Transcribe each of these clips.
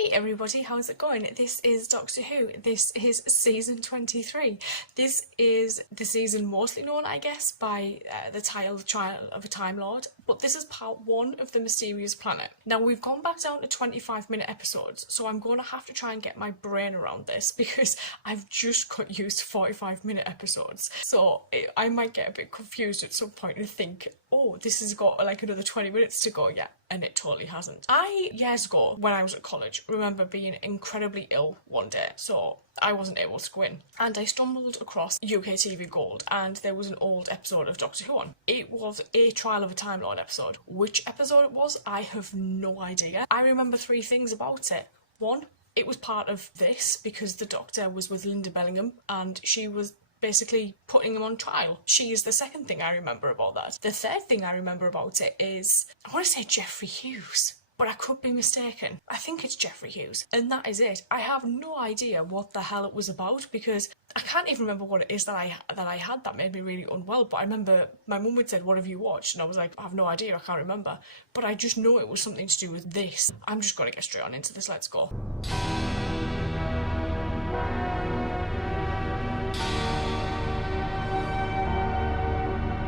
Hey everybody, how's it going? This is Doctor Who. This is season 23. This is the season mostly known, I guess, by the title Trial of a Time Lord, but this is part 1 of the Mysterious Planet. Now we've gone back down to 25-minute episodes, so I'm going to have to try and get my brain around this because I've just got used to 45-minute episodes. So I might get a bit confused at some point and think, oh, this has got like another 20 minutes to go yet. And it totally hasn't. Years ago, when I was at college, remember being incredibly ill one day, so I wasn't able to go in. And I stumbled across UK TV Gold, and there was an old episode of Doctor Who on. It was a Trial of a Time Lord episode. Which episode it was, I have no idea. I remember 3 things about it. 1, it was part of this, because the Doctor was with Linda Bellingham, and she was basically putting him on trial. She is the second thing I remember about that. The third thing I remember about it is, I want to say Geoffrey Hughes, but I could be mistaken. I think it's Geoffrey Hughes, and that is it. I have no idea what the hell it was about because I can't even remember what it is that I had that made me really unwell, but I remember my mum would said, "What have you watched?" And I was like, I have no idea, I can't remember. But I just know it was something to do with this. I'm just going to get straight on into this, let's go.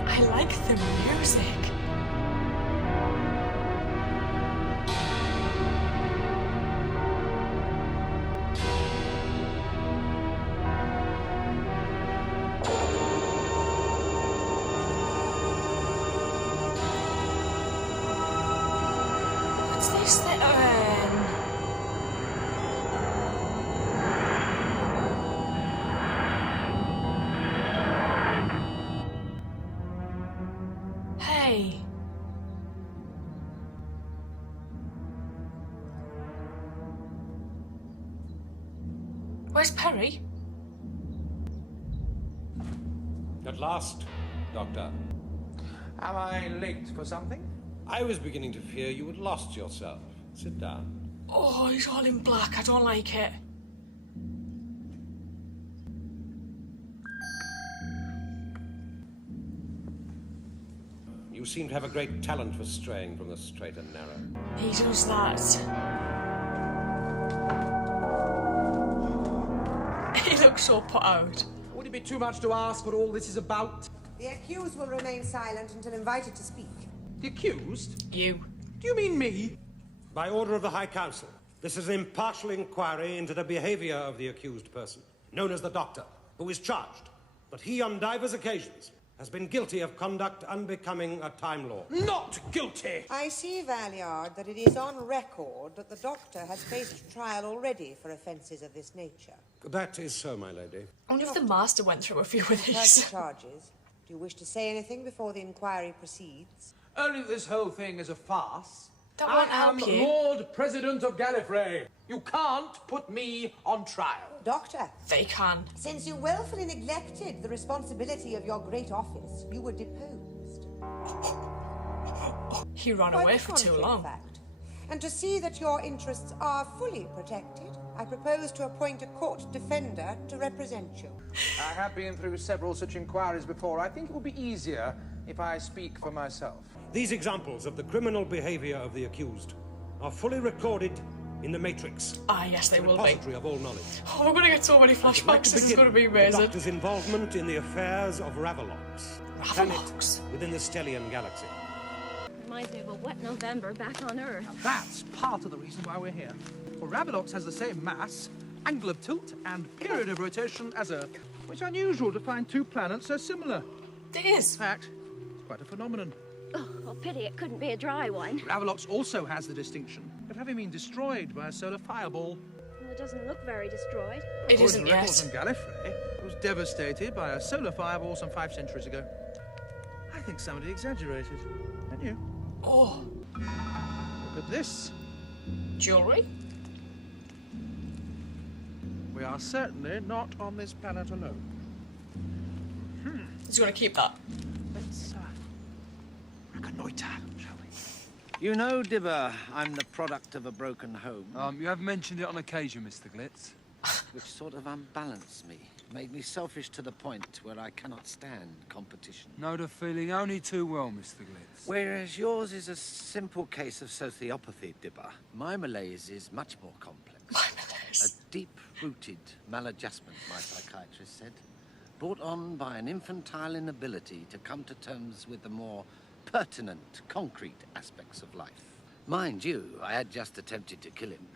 I like the music. What's this then? Hey. Where's Perry? At last, Doctor. Am I late for something? I was beginning to fear you had lost yourself. Sit down. Oh, he's all in black. I don't like it. You seem to have a great talent for straying from the straight and narrow. He does that. He looks so put out. Would it be too much to ask what all this is about? The accused will remain silent until invited to speak. The accused? You. Do you mean me? By order of the High Council, this is an impartial inquiry into the behavior of the accused person, known as the Doctor, who is charged that he, on divers occasions, has been guilty of conduct unbecoming a Time Lord. Not guilty! I see, Valliard, that it is on record that the Doctor has faced trial already for offences of this nature. That is so, my lady. I wonder if the Master went through a few of Heard the these. charges. Do you wish to say anything before the inquiry proceeds? Only that this whole thing is a farce. That won't I am help you. Lord President of Gallifrey. You can't put me on trial. Doctor, They can. since you willfully neglected the responsibility of your great office, you were deposed. He ran Quite away the for too contrary long. fact. And to see that your interests are fully protected, I propose to appoint a court defender to represent you. I have been through several such inquiries before. I think it will be easier if I speak for myself. These examples of the criminal behavior of the accused are fully recorded in the Matrix. Ah, yes, they the will be. repository of all knowledge. Oh, we're going to get so many I'd like flashbacks. This is begin going to be with the amazing. Doctor's involvement in the affairs of Ravalox, a planet Ravalox? within the Stellian galaxy. Reminds me of a wet November back on Earth. That's part of the reason why we're here. Well, Ravalox has the same mass, angle of tilt, and period of rotation as Earth, which is unusual to find 2 planets so similar. It is. In fact, it's quite a phenomenon. Oh, pity it couldn't be a dry one. Ravalox also has the distinction of having been destroyed by a solar fireball. Well, it doesn't look very destroyed. It According isn't to records yet. on Gallifrey, it was devastated by a solar fireball some 5 centuries ago. I think somebody exaggerated. Don't you? Oh, Look at this. jewellery? We are certainly not on this planet alone. He's going to keep that. Let's reconnoiter, shall we? You know, Dibber, I'm the product of a broken home, You have mentioned it on occasion, Mr. Glitz. which sort of unbalanced me. made me selfish to the point where I cannot stand competition. Know the feeling only too well, Mr. Glitz. Whereas yours is a simple case of sociopathy, Dibber, my malaise is much more complex. My malaise. A deep-rooted maladjustment, my psychiatrist said, brought on by an infantile inability to come to terms with the more pertinent, concrete aspects of life. Mind you, I had just attempted to kill him.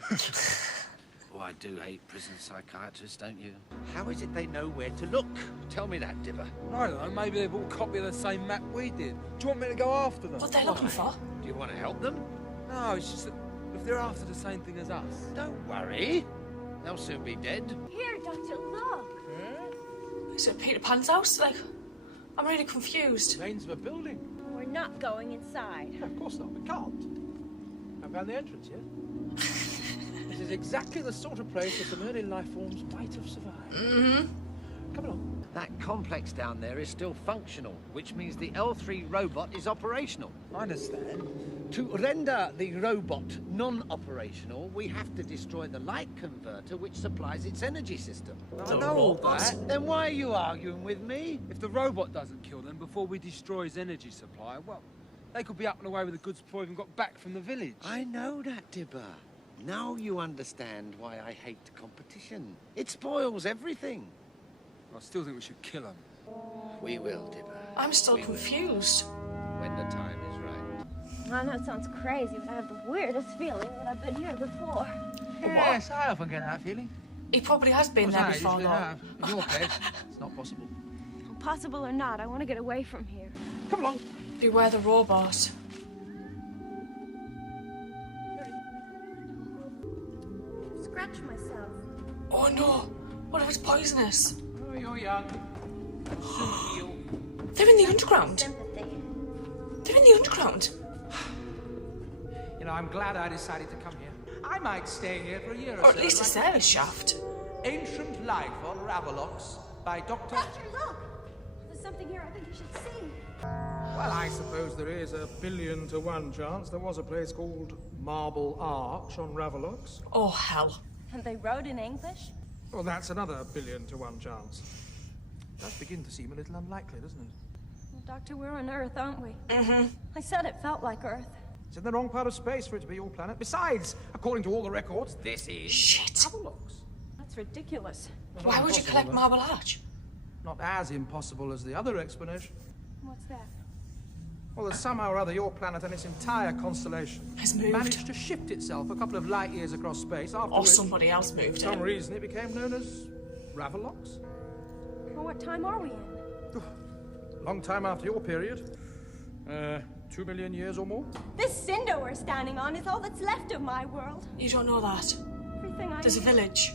Oh, I do hate prison psychiatrists, don't you? How is it they know where to look? Tell me that, Dibber. I don't know, maybe they've all copied the same map we did. Do you want me to go after them? What they're looking for? Do you want to help them? No, it's just that if they're after the same thing as us. Don't worry. They'll soon be dead. Here, Doctor, look. Is it Peter Pan's house? Like, I'm really confused. Remains of a building. We're not going inside. Yeah, of course not. We can't. I found the entrance, yeah? This is exactly the sort of place that some early life forms might have survived. Mm-hmm. Come along. That complex down there is still functional, which means the L3 robot is operational. I understand. To render the robot non-operational, we have to destroy the light converter which supplies its energy system. The I know all robot. that. Then why are you arguing with me? If the robot doesn't kill them before we destroy his energy supply, well, they could be up and away with the goods before we even got back from the village. I know that, Dibber. Now you understand why I hate competition. It spoils everything. I still think we should kill them. We will, Dibber. I'm still We will. confused. When the time is right. I know it sounds crazy, but I have the weirdest feeling that I've been here before. Yes, I often get that feeling. He probably has been there before, usually though. have. In your case, it's not possible. Possible or not, I want to get away from here. Come along. Beware the robot. Scratch myself. Oh no! What if it's poisonous? Oh, you're young. Soon heal. They're in the underground. Sympathy. They're in the underground. You know, I'm glad I decided to come here. I might stay here for a year or so. Or at least a like service shaft. Ancient Life on Ravelox by Dr. Doctor, look! There's something here I think you should see. Well, I suppose there is a 1,000,000 to 1 chance there was a place called Marble Arch on Ravelox. Oh hell. And they wrote in English? Well, that's another 1,000,000 to 1 chance. Does begin to seem a little unlikely, doesn't it? Well, Doctor, we're on Earth, aren't we? Mm-hmm. I said it felt like Earth. It's in the wrong part of space for it to be your planet. Besides, according to all the records, this is Shit. Ravelox. That's ridiculous. Why would you collect Marble Arch? Not as impossible as the other explanation. What's that? Well, that somehow or other your planet and its entire constellation Has moved. managed to shift itself a couple of light years across space, after Or which, somebody else moved for some it. reason, it became known as Ravelox. Well, what time are we in? Long time after your period. 2 million years or more? This cinder we're standing on is all that's left of my world. You don't know that. Everything I There's a knew. village.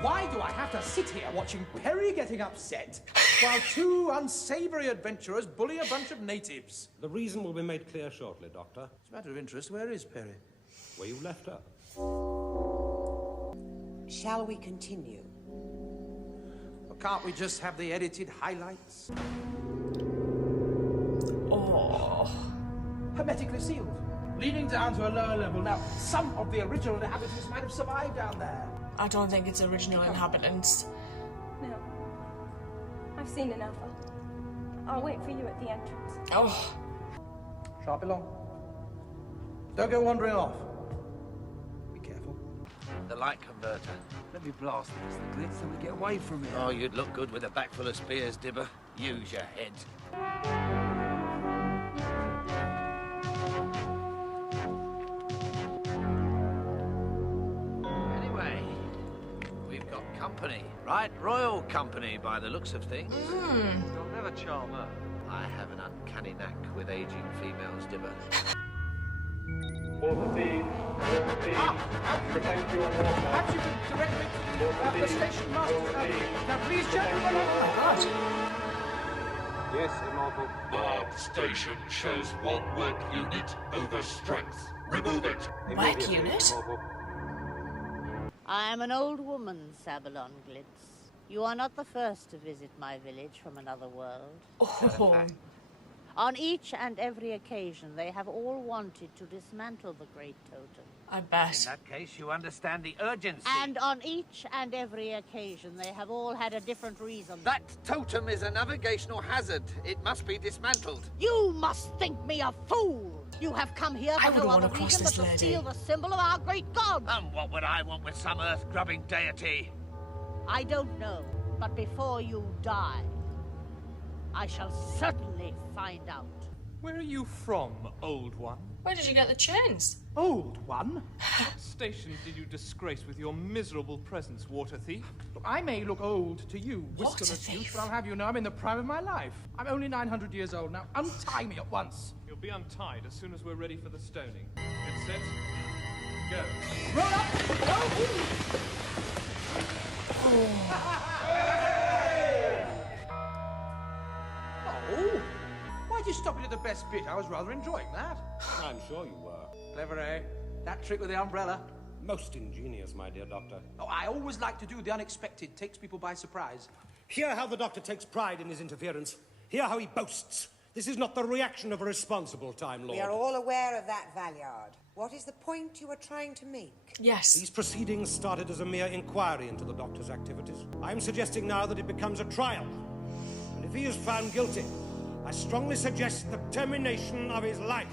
Why do I have to sit here watching Perry getting upset while 2 unsavory adventurers bully a bunch of natives? The reason will be made clear shortly, Doctor. It's a matter of interest. Where is Perry? Where you left her. Shall we continue? Well, can't we just have the edited highlights? Oh. Hermetically sealed, leading down to a lower level. Now, some of the original inhabitants might have survived down there. I don't think it's original inhabitants. No. I've seen enough. I'll wait for you at the entrance. Oh. Sharp along. Don't go wandering off. Be careful. The light converter. Let me blast it, Mr. Glitz, and we get away from it. Oh, you'd look good with a back full of spears, Dibber. Use your head. Anyway, we've got company. Right, royal company by the looks of things. You'll never charm her. I have an uncanny knack with aging females, Dibber. Perhaps you could direct me to the station master's house. Now, please, gentlemen. Oh god. Yes, Immortal. The station shows 1 work unit over strength. Remove it. Work unit? I am an old woman, Sabalon Glitz. You are not the first to visit my village from another world. Oh. On each and every occasion, they have all wanted to dismantle the Great Totem. I bet. In that case, you understand the urgency. And on each and every occasion, they have all had a different reason. That totem is a navigational hazard. It must be dismantled. You must think me a fool! You have come here I for no wouldn't other want to cross reason but this to lady. steal the symbol of our great god! And what would I want with some earth-grubbing deity? I don't know, but before you die, I shall certainly find out. Where are you from, old one? Where did you get the chains? Old one? What station did you disgrace with your miserable presence, water thief? Look, I may look old to you, whiskerless youth, but I'll have you know I'm in the prime of my life. I'm only 900 years old now. Untie me at once. You'll be untied as soon as we're ready for the stoning. Get set. Go. Roll up! Go! Oh! Why'd you stop it at the best bit? I was rather enjoying that. I'm sure you were. Clever, eh? That trick with the umbrella. Most ingenious, my dear Doctor. Oh, I always like to do the unexpected. Takes people by surprise. Hear how the Doctor takes pride in his interference. Hear how he boasts. This is not the reaction of a responsible Time Lord. We are all aware of that, Valliard. What is the point you are trying to make? Yes. These proceedings started as a mere inquiry into the Doctor's activities. I'm suggesting now that it becomes a trial. And if he is found guilty, I strongly suggest the termination of his life.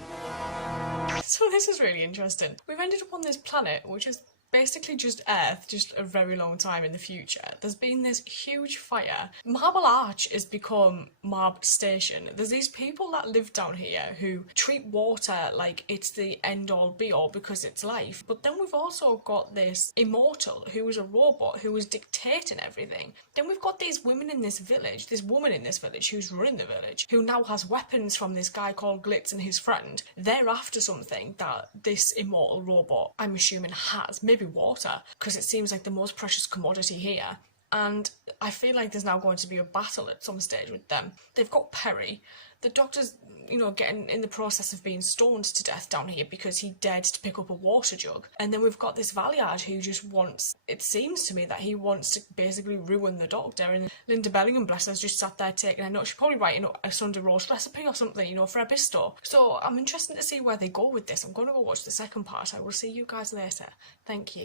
So this is really interesting. We've ended up on this planet, which is basically just Earth, just a very long time in the future. There's been this huge fire. Marble Arch has become Marble Station. There's these people that live down here who treat water like it's the end-all be-all because it's life. But then we've also got this immortal who is a robot who is dictating everything. Then we've got these women in this village, this woman in this village who's running the village, who now has weapons from this guy called Glitz and his friend. They're after something that this immortal robot, I'm assuming, has. Maybe water, because it seems like the most precious commodity here. And I feel like there's now going to be a battle at some stage with them. They've got Perry. The Doctor's, you know, getting in the process of being stoned to death down here because he dared to pick up a water jug. And then we've got this Valliard who just wants, it seems to me that he wants to basically ruin the Doctor. And Linda Bellingham, bless her, has just sat there taking a note. She's probably writing up a Sunday roast recipe or something, you know, for a bisto. So I'm interested to see where they go with this. I'm going to go watch the second part. I will see you guys later. Thank you.